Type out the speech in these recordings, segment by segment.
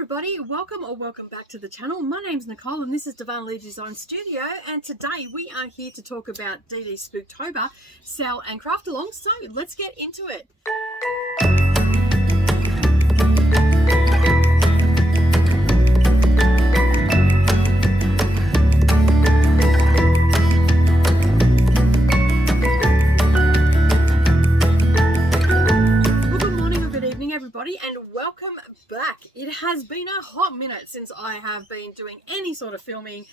everybody, welcome or welcome back to the channel. My name's Nicole and this is Darvanalee Design Studio, and today we are here to talk about DDs Spooktober, SAL and Craft Along, so let's get into it. And welcome back. It has been a hot minute since I have been doing any sort of filming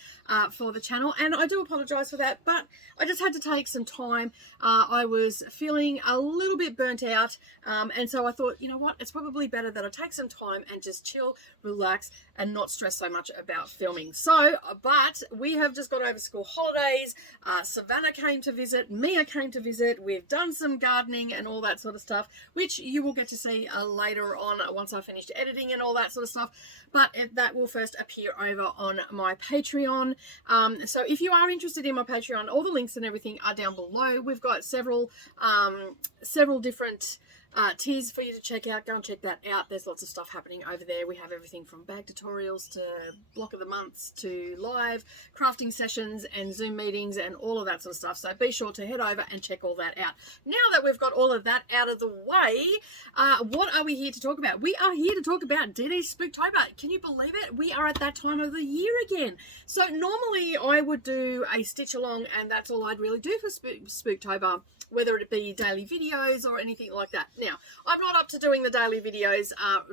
for the channel, and I do apologize for that, but I just had to take some time. I was feeling a little bit burnt out, and so I thought, you know what, it's probably better that I take some time and just chill, relax, and not stress so much about filming. So, but we have just got over school holidays. Savannah came to visit, Mia came to visit, we've done some gardening and all that sort of stuff, which you will get to see later on once I finished editing and all that sort of stuff, but that will first appear over on my Patreon. So if you are interested in my Patreon, all the links and everything are down below. We've got several different tiers for you to check out. Go and check that out. There's lots of stuff happening over there. We have everything from bag tutorials to block of the months to live crafting sessions and Zoom meetings and all of that sort of stuff. So be sure to head over and check all that out. Now that we've got all of that out of the way, what are we here to talk about? We are here to talk about DDs Spooktober. Can you believe it? We are at that time of the year again. So normally I would do a stitch along, and that's all I'd really do for Spooktober, whether it be daily videos or anything like that. Now, I'm not up to doing the daily videos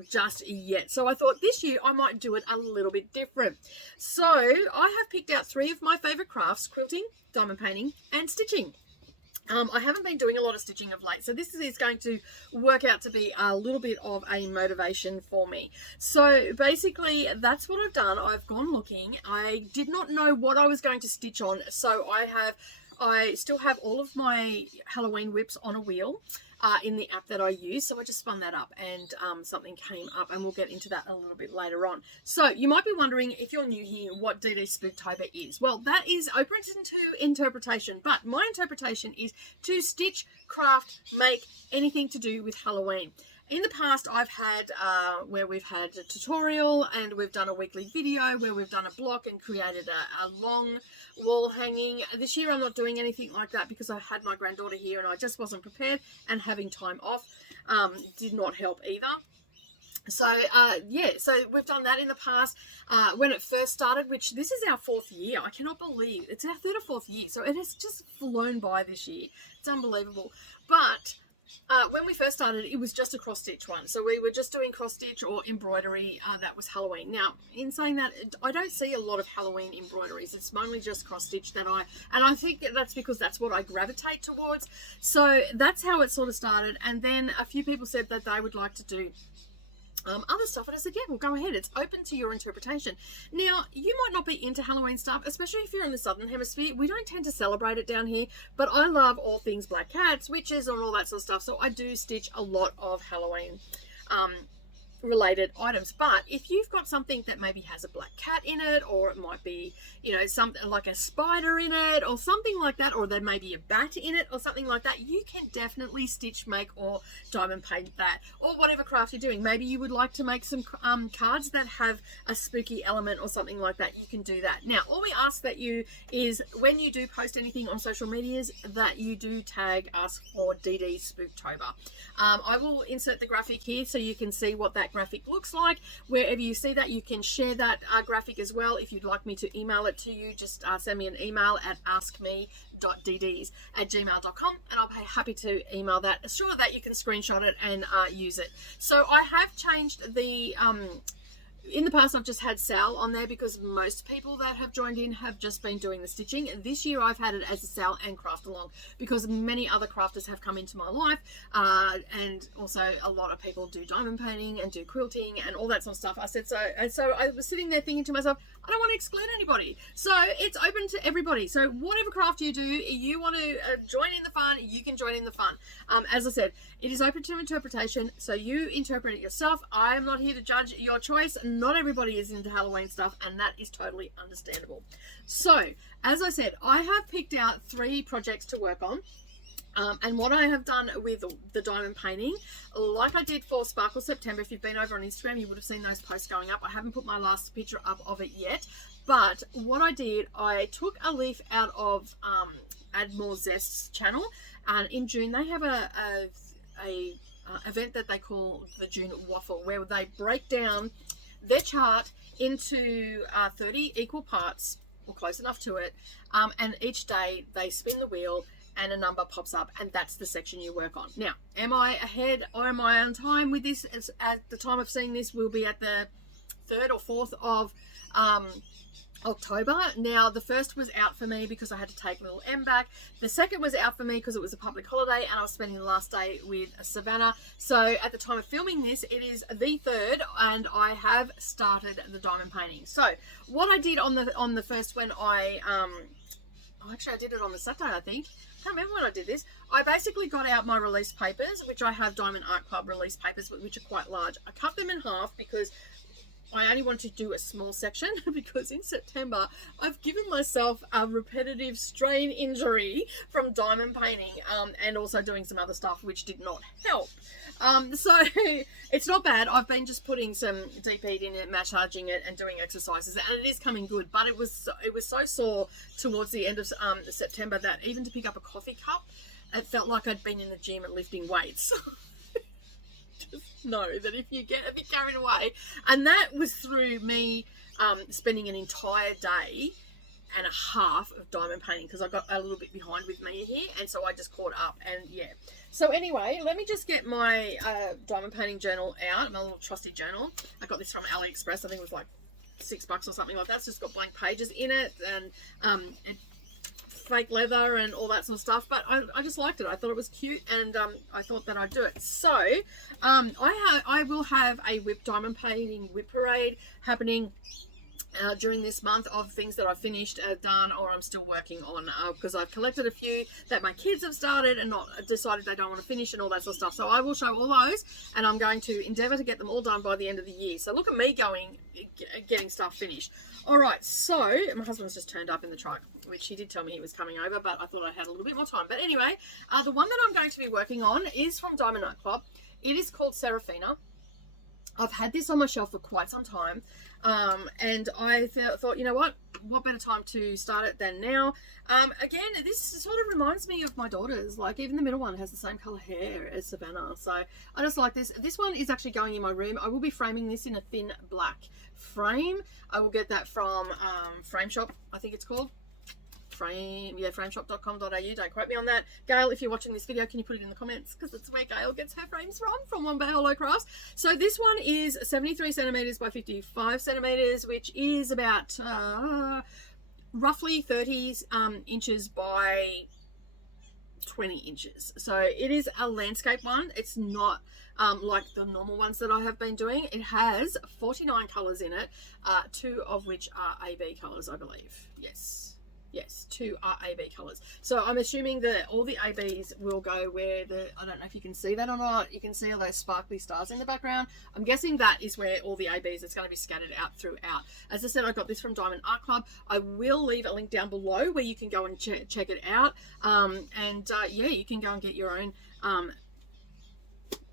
just yet, so I thought this year I might do it a little bit different. So I have picked out 3 of my favourite crafts: quilting, diamond painting, and stitching. I haven't been doing a lot of stitching of late, so this is going to work out to be a little bit of a motivation for me. So basically that's what I've done. I've gone looking. I did not know what I was going to stitch on, so I still have all of my Halloween whips on a wheel in the app that I use. So I just spun that up and something came up, and we'll get into that a little bit later on. So you might be wondering, if you're new here, what DDs Spooktober is. Well, that is open to interpretation, but my interpretation is to stitch, craft, make anything to do with Halloween. In the past, I've had where we've had a tutorial and we've done a weekly video where we've done a block and created a long wall hanging. This year I'm not doing anything like that because I had my granddaughter here and I just wasn't prepared, and having time off did not help either. So yeah, so we've done that in the past when it first started, which this is our 4th year. I cannot believe it's our 3rd or 4th year, so it has just flown by this year. It's unbelievable. But when we first started, it was just a cross stitch one, so we were just doing cross stitch or embroidery. That was Halloween. Now, in saying that, I don't see a lot of Halloween embroideries. It's mainly just cross stitch and I think that's because that's what I gravitate towards. So that's how it sort of started, and then a few people said that they would like to do other stuff, and I said, yeah, well, go ahead. It's open to your interpretation. Now, you might not be into Halloween stuff, especially if you're in the Southern Hemisphere. We don't tend to celebrate it down here, but I love all things black cats, witches, and all that sort of stuff, so I do stitch a lot of Halloween related items. But if you've got something that maybe has a black cat in it, or it might be, you know, something like a spider in it or something like that, or there may be a bat in it or something like that, you can definitely stitch, make, or diamond paint that, or whatever craft you're doing. Maybe you would like to make some cards that have a spooky element or something like that. You can do that. Now, all we ask that you is, when you do post anything on social medias, that you do tag us for DDs Spooktober. I will insert the graphic here so you can see what that graphic looks like. Wherever you see that, you can share that graphic as well. If you'd like me to email it to you, just send me an email at askme.dds@gmail.com, and I'll be happy to email that. Sure that you can screenshot it and use it. So I have changed the in the past, I've just had SAL on there because most people that have joined in have just been doing the stitching. This year I've had it as a SAL and craft along because many other crafters have come into my life, and also a lot of people do diamond painting and do quilting and all that sort of stuff. I said so, and so I was sitting there thinking to myself, I don't want to exclude anybody, so it's open to everybody. So whatever craft you do, you want to join in the fun, you can join in the fun. As I said, it is open to interpretation, so you interpret it yourself. I am not here to judge your choice. Not everybody is into Halloween stuff, and that is totally understandable. So, as I said, I have picked out 3 projects to work on. And what I have done with the diamond painting, like I did for Sparkle September, if you've been over on Instagram, you would have seen those posts going up. I haven't put my last picture up of it yet, but what I did, I took a leaf out of Add More Zest's channel, and in June they have a event that they call the June Waffle, where they break down their chart into 30 equal parts, or close enough to it, and each day they spin the wheel and a number pops up, and that's the section you work on. Now, am I ahead or am I on time with this? At the time of seeing this, we'll be at the 3rd or 4th of October. Now, the first was out for me because I had to take little M back. The second was out for me because it was a public holiday and I was spending the last day with Savannah. So at the time of filming this, it is the 3rd, and I have started the diamond painting. So what I did on the first, when actually I did it on the Saturday, I think. I can't remember when I did this. I basically got out my release papers, which I have Diamond Art Club release papers, which are quite large. I cut them in half because I only wanted to do a small section, because in September I've given myself a repetitive strain injury from diamond painting, and also doing some other stuff which did not help. So it's not bad. I've been just putting some deep heat in it, massaging it, and doing exercises, and it is coming good. But it was so sore towards the end of September that even to pick up a coffee cup, it felt like I'd been in the gym and lifting weights. Just know that if you get a bit carried away, and that was through me spending an entire day and a half of diamond painting, because I got a little bit behind with me here, and so I just caught up. And yeah, so anyway, let me just get my diamond painting journal out, my little trusty journal. I got this from AliExpress. I think it was like $6 or something like that. It's just got blank pages in it, and fake leather and all that sort of stuff, but I just liked it. I thought it was cute, and I thought that I'd do it. So I will have a diamond painting whip parade happening during this month, of things that I've finished, done, or I'm still working on, because I've collected a few that my kids have started and not decided they don't want to finish and all that sort of stuff. So I will show all those, and I'm going to endeavour to get them all done by the end of the year. So look at me getting stuff finished. All right, so my husband's just turned up in the truck, which he did tell me he was coming over, but I thought I had a little bit more time. But anyway, the one that I'm going to be working on is from Diamond Art Club. It is called Serafina. I've had this on my shelf for quite some time, and I thought, you know what better time to start it than now. Again, this sort of reminds me of my daughters. Like, even the middle one has the same colour hair as Savannah, so I just like this. This one is actually going in my room. I will be framing this in a thin black frame. I will get that from Frame Shop, I think it's called. Frameshop.com.au. Don't quote me on that. Gail, if you're watching this video, can you put it in the comments, because it's where Gail gets her frames from One Bay Hollow Crafts. So this one is 73 centimeters by 55 centimeters, which is about roughly 30 inches by 20 inches. So it is a landscape one. It's not like the normal ones that I have been doing. It has 49 colors in it, 2 of which are AB colors, I believe. Yes, 2 are AB colours. So I'm assuming that all the ABs will go where I don't know if you can see that or not. You can see all those sparkly stars in the background. I'm guessing that is where all the ABs, it's going to be scattered out throughout. As I said, I got this from Diamond Art Club. I will leave a link down below where you can go and check it out. Yeah, you can go and get your own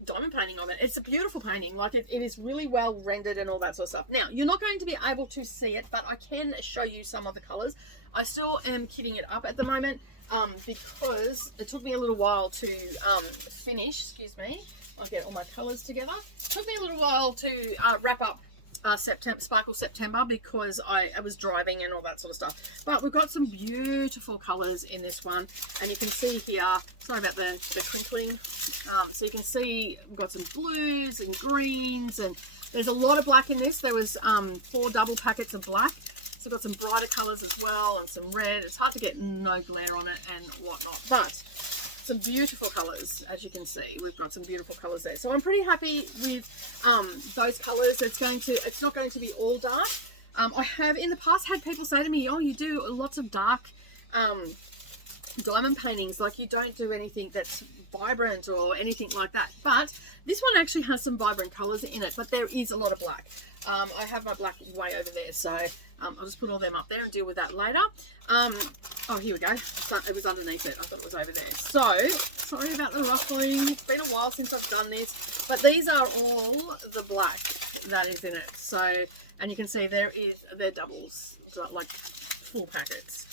diamond painting of it. It's a beautiful painting. Like, it is really well rendered and all that sort of stuff. Now, you're not going to be able to see it, but I can show you some of the colours. I still am kitting it up at the moment, because it took me a little while to finish. Excuse me, I'll get all my colours together. It took me a little while to wrap up Sparkle September, because I was driving and all that sort of stuff. But we've got some beautiful colours in this one, and you can see here, sorry about the crinkling, so you can see we've got some blues and greens, and there's a lot of black in this. There was 4 double packets of black. So I've got some brighter colours as well, and some red. It's hard to get no glare on it and whatnot, but some beautiful colours, as you can see. We've got some beautiful colours there. So I'm pretty happy with those colours. It's not going to be all dark. I have in the past had people say to me, oh, you do lots of dark diamond paintings, like you don't do anything that's vibrant or anything like that. But this one actually has some vibrant colours in it, but there is a lot of black. I have my black way over there, so I'll just put all them up there and deal with that later. Oh, here we go. It was underneath it. I thought it was over there. So Sorry about the ruffling. It's been a while since I've done this. But these are all the black that is in it. So, and you can see they're doubles, like full packets.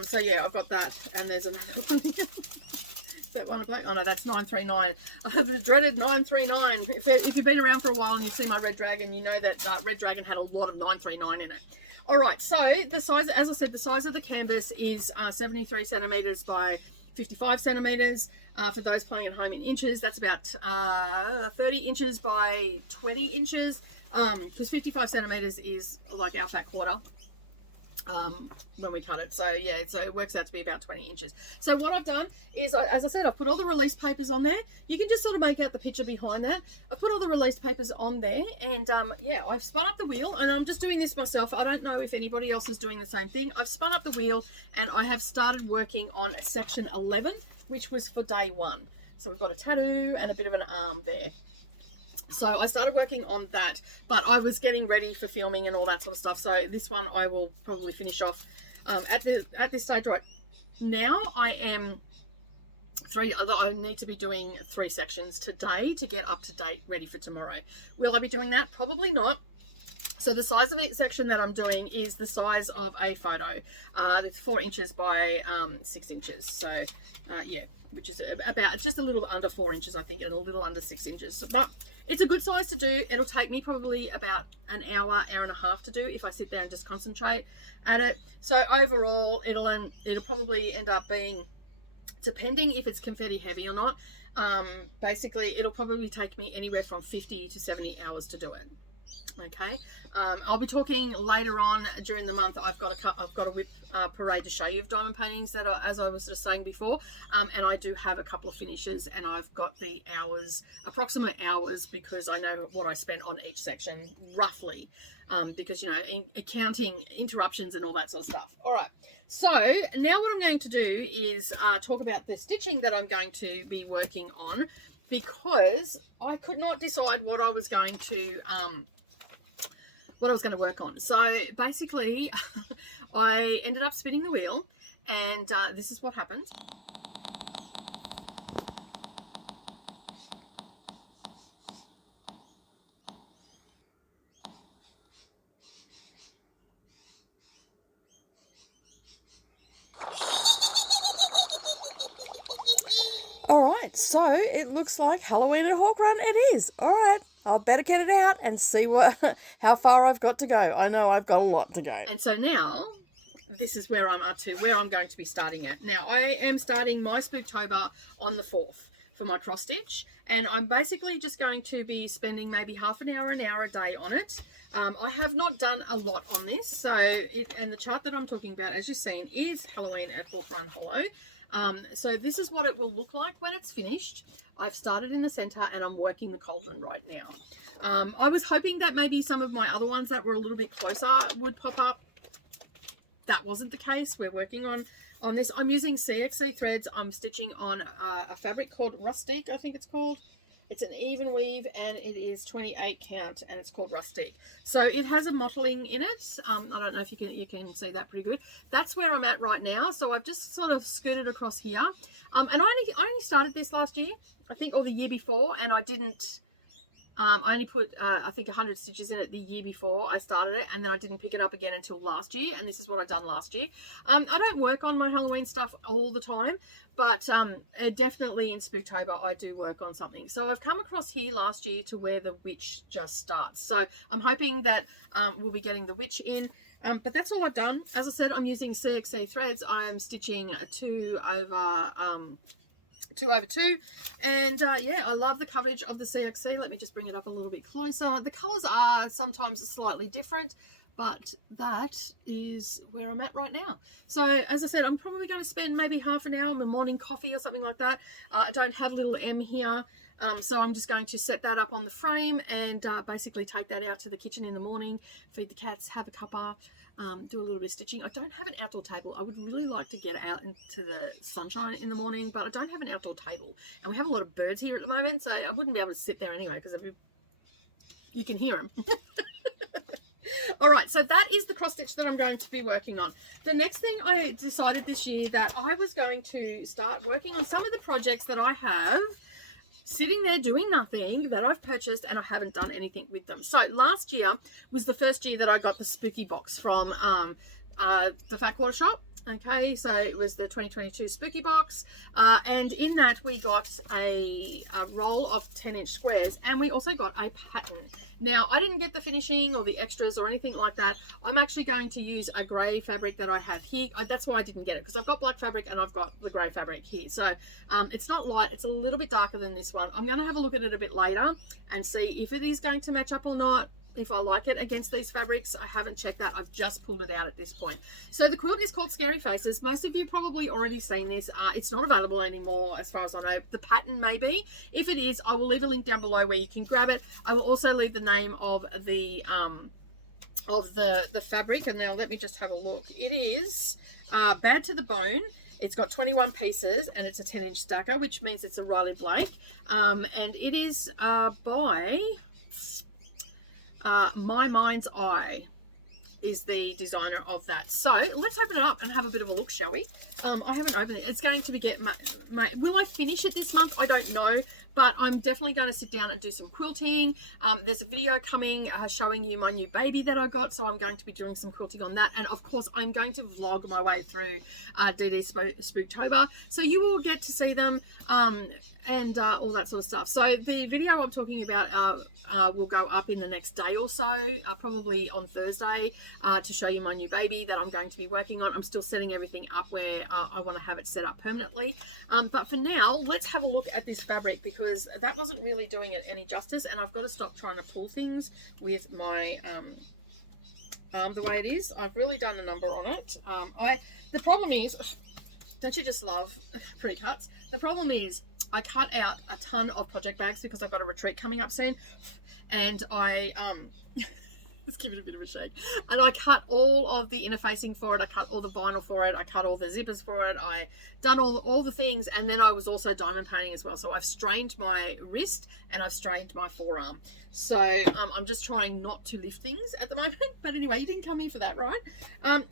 So yeah, I've got that, and there's another one here. Is that one of black? Oh no, that's 939. I have the dreaded 939. If you've been around for a while and you've seen my Red Dragon, you know that Red Dragon had a lot of 939 in it. Alright, so the size, as I said, the size of the canvas is 73 centimetres by 55 centimetres. For those playing at home in inches, that's about 30 inches by 20 inches, because 55 centimetres is like our fat quarter. When we cut it, so yeah, so it works out to be about 20 inches. So what I've done is, as I said, I've put all the release papers on there. You can just sort of make out the picture behind that. I've put all the release papers on there, and yeah, I've spun up the wheel, and I'm just doing this myself. I don't know if anybody else is doing the same thing. I've spun up the wheel, and I have started working on section 11, which was for day 1. So we've got a tattoo and a bit of an arm there. So I started working on that, but I was getting ready for filming and all that sort of stuff. So this one I will probably finish off at this stage right now. I need to be doing 3 sections today to get up to date, ready for tomorrow. Will I be doing that? Probably not. So the size of the section that I'm doing is the size of a photo. It's 4 inches by 6 inches. So yeah, which is about just a little under 4 inches, I think, and a little under 6 inches. But it's a good size to do. It'll take me probably about an hour, hour and a half to do if I sit there and just concentrate at it. So overall, it'll probably end up being, depending if it's confetti heavy or not, basically it'll probably take me anywhere from 50 to 70 hours to do it. Okay, I'll be talking later on during the month. I've got a whip parade to show you of diamond paintings that are, as I was just saying before, and I do have a couple of finishes, and I've got the hours, approximate hours, because I know what I spent on each section roughly, because you know, accounting interruptions and all that sort of stuff. All right, so now what I'm going to do is talk about the stitching that I'm going to be working on, because I could not decide what I was going to work on. So basically, I ended up spinning the wheel, and this is what happened. Alright, so it looks like Halloween at Hawk Run it is. Alright, I'll better get it out and see how far I've got to go. I know I've got a lot to go. And so now, this is where I'm up to, where I'm going to be starting at. Now, I am starting my Spooktober on the 4th for my cross stitch, and I'm basically just going to be spending maybe half an hour a day on it. I have not done a lot on this, so and the chart that I'm talking about, as you've seen, is Halloween at Hawk Run Hollow. So this is what it will look like when it's finished. I've started in the center and I'm working the cauldron right now. I was hoping that maybe some of my other ones that were a little bit closer would pop up. That wasn't the case. We're working on this. I'm using CXC threads. I'm stitching on a fabric called Rustique, I think it's called. It's an even weave, and it is 28 count, and it's called Rustique. So it has a mottling in it. I don't know if you can see that pretty good. That's where I'm at right now. So I've just sort of skirted across here. And I only started this last year, I think, or the year before, and I didn't. I only put, I think, 100 stitches in it the year before I started it, and then I didn't pick it up again until last year, and this is what I've done last year. I don't work on my Halloween stuff all the time, but definitely in Spooktober I do work on something. So I've come across here last year to where the witch just starts. So I'm hoping that we'll be getting the witch in. But that's all I've done. As I said, I'm using CXC threads. I am stitching 2 over 2, and yeah, I love the coverage of the CXC. Let me just bring it up a little bit closer. The colors are sometimes slightly different, but that is where I'm at right now. So as I said, I'm probably going to spend maybe half an hour, my morning coffee or something like that. I don't have little M here, so I'm just going to set that up on the frame and basically take that out to the kitchen in the morning, feed the cats, have a cuppa, do a little bit of stitching. I don't have an outdoor table. I would really like to get out into the sunshine in the morning, but I don't have an outdoor table. And we have a lot of birds here at the moment, so I wouldn't be able to sit there anyway, because you can hear them. All right, so that is the cross stitch that I'm going to be working on. The next thing I decided this year that I was going to start working on some of the projects that I have sitting there doing nothing that I've purchased and I haven't done anything with them. So last year was the first year that I got the spooky box from the Fat Quarter Shop. Okay, so it was the 2022 spooky box, and in that we got a roll of 10-inch squares, and we also got a pattern. Now, I didn't get the finishing or the extras or anything like that. I'm actually going to use a grey fabric that I have here. That's why I didn't get it, because I've got black fabric and I've got the grey fabric here. So it's not light, it's a little bit darker than this one. I'm going to have a look at it a bit later and see if it is going to match up or not. If I like it against these fabrics. I haven't checked that. I've just pulled it out at this point. So the quilt is called Scary Faces. Most of you probably already seen this. It's not available anymore as far as I know. The pattern may be. If it is, I will leave a link down below where you can grab it. I will also leave the name of the fabric. And now let me just have a look. It is Bad to the Bone. It's got 21 pieces and it's a 10-inch stacker, which means it's a Riley Blake. And it is by My Mind's Eye is the designer of that. So let's open it up and have a bit of a look, shall we? I haven't opened it. It's going to be will I finish it this month? I don't know, but I'm definitely going to sit down and do some quilting. There's a video coming showing you my new baby that I got, so I'm going to be doing some quilting on that. And of course, I'm going to vlog my way through DDs Spooktober, so you will get to see them and all that sort of stuff. So the video I'm talking about will go up in the next day or so, probably on Thursday, to show you my new baby that I'm going to be working on. I'm still setting everything up where I want to have it set up permanently. But for now, let's have a look at this fabric, because that wasn't really doing it any justice, and I've got to stop trying to pull things with my arm the way it is. I've really done a number on it. The problem is, don't you just love pre-cuts? The problem is, I cut out a ton of project bags because I've got a retreat coming up soon, and I let's give it a bit of a shake. And I cut all of the interfacing for it. I cut all the vinyl for it. I cut all the zippers for it. I done all the things, and then I was also diamond painting as well. So I've strained my wrist and I've strained my forearm. So I'm just trying not to lift things at the moment. But anyway, you didn't come here for that, right?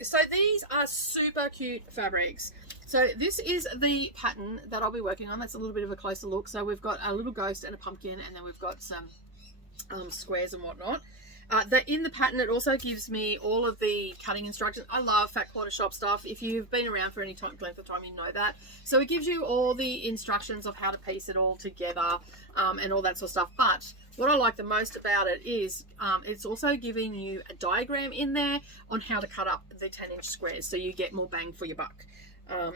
So these are super cute fabrics. So this is the pattern that I'll be working on. That's a little bit of a closer look. So we've got a little ghost and a pumpkin, and then we've got some squares and whatnot. In the pattern, it also gives me all of the cutting instructions. I love Fat Quarter Shop stuff. If you've been around for any length of time, you know that. So it gives you all the instructions of how to piece it all together and all that sort of stuff. But what I like the most about it is it's also giving you a diagram in there on how to cut up the 10-inch squares, so you get more bang for your buck.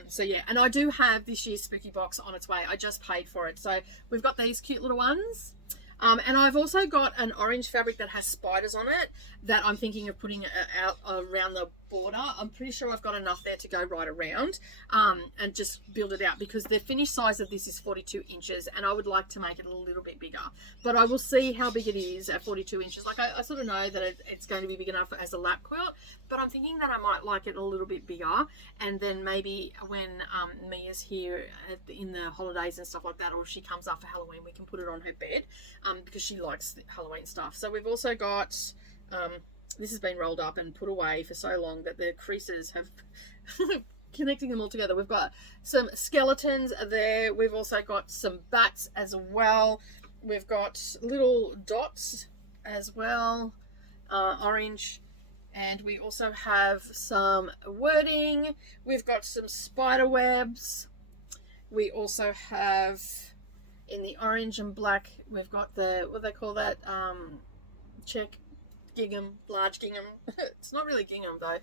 So yeah, and I do have this year's spooky box on its way. I just paid for it. So we've got these cute little ones. And I've also got an orange fabric that has spiders on it that I'm thinking of putting out around the border. I'm pretty sure I've got enough there to go right around and just build it out, because the finished size of this is 42 inches and I would like to make it a little bit bigger. But I will see how big it is at 42 inches. Like I sort of know that it's going to be big enough as a lap quilt, but I'm thinking that I might like it a little bit bigger. And then maybe when Mia's here in the holidays and stuff like that, or if she comes up for Halloween, we can put it on her bed because she likes Halloween stuff. So we've also got... this has been rolled up and put away for so long that the creases have connecting them all together. We've got some skeletons there. We've also got some bats as well. We've got little dots as well, orange. And we also have some wording. We've got some spider webs. We also have, in the orange and black, we've got the, what do they call that? Check. Gingham, large gingham. It's not really gingham though.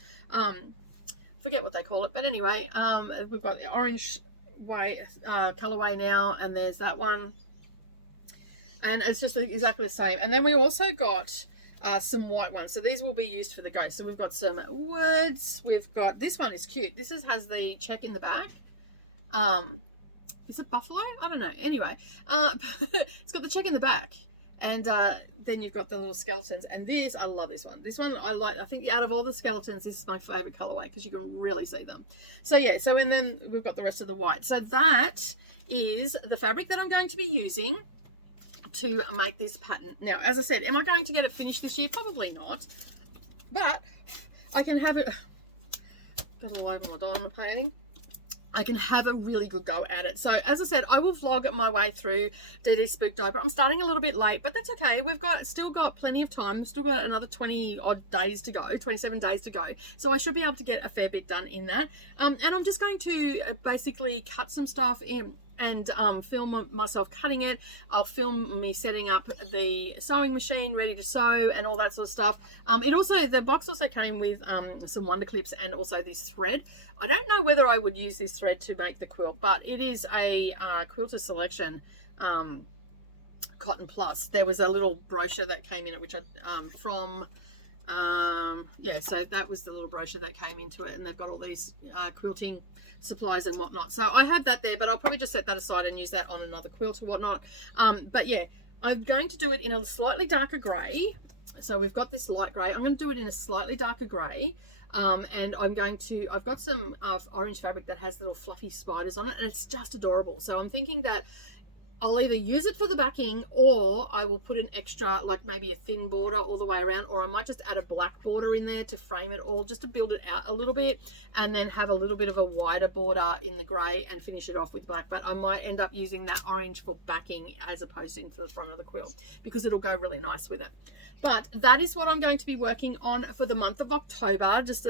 Forget what they call it, but anyway, we've got the orange colorway now, and there's that one, and it's just exactly the same. And then we also got some white ones, so these will be used for the ghost. So we've got some words. We've got, this one is cute. This has the check in the back. Is it buffalo? I don't know. Anyway, it's got the check in the back. And then you've got the little skeletons, and this, I love this one. This one I like. I think out of all the skeletons, this is my favorite colorway because you can really see them. So yeah, so and then we've got the rest of the white. So that is the fabric that I'm going to be using to make this pattern. Now, as I said, am I going to get it finished this year? Probably not. But I can have it, got all over my diamond painting. I can have a really good go at it. So as I said, I will vlog my way through DDs Spooktober. I'm starting a little bit late, but that's okay. We've still got plenty of time. We've still got another 20 odd days to go, 27 days to go. So I should be able to get a fair bit done in that. And I'm just going to basically cut some stuff in and film myself cutting it. I'll film me setting up the sewing machine ready to sew and all that sort of stuff. The box also came with some wonder clips and also this thread. I don't know whether I would use this thread to make the quilt, but it is a Quilter Selection Cotton Plus. There was a little brochure that came in it, which I so that was the little brochure that came into it, and they've got all these quilting supplies and whatnot. So I have that there, but I'll probably just set that aside and use that on another quilt or whatnot. But yeah, I'm going to do it in a slightly darker grey. So we've got this light grey. I'm going to do it in a slightly darker grey. And I've got some orange fabric that has little fluffy spiders on it, and it's just adorable. So I'm thinking that I'll either use it for the backing, or I will put an extra, like maybe a thin border all the way around, or I might just add a black border in there to frame it all, just to build it out a little bit, and then have a little bit of a wider border in the grey and finish it off with black. But I might end up using that orange for backing as opposed to into the front of the quilt, because it'll go really nice with it. But that is what I'm going to be working on for the month of October. I just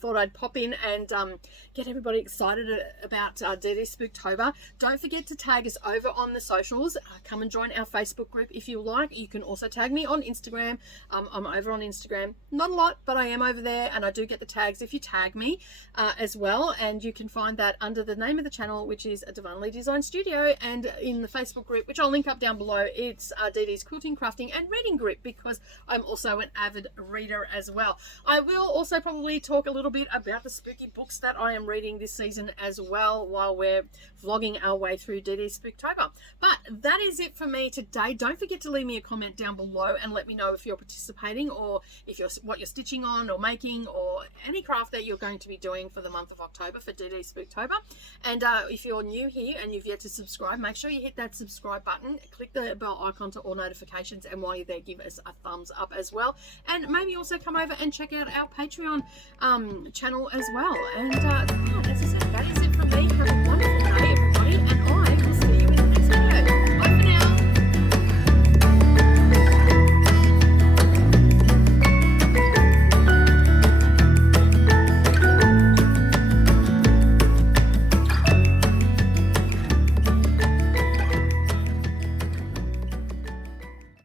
thought I'd pop in and get everybody excited about DDs Spooktober. Don't forget to tag us over on the socials. Come and join our Facebook group if you like. You can also tag me on Instagram. I'm over on Instagram. Not a lot, but I am over there, and I do get the tags if you tag me as well. And you can find that under the name of the channel, which is Darvanalee Design Studio, and in the Facebook group, which I'll link up down below, it's DDs Quilting, Crafting and Reading group, because I'm also an avid reader as well. I will also probably talk a little bit about the spooky books that I am reading this season as well, while we're vlogging our way through DDs Spooktober. But that is it for me today. Don't forget to leave me a comment down below and let me know if you're participating, or if what you're stitching on or making, or any craft that you're going to be doing for the month of October for DDs Spooktober. And if you're new here and you've yet to subscribe, make sure you hit that subscribe button, click the bell icon to all notifications, and while you're there, give us a thumbs up as well. And maybe also come over and check out our Patreon channel as well. And as I said, that is it from me.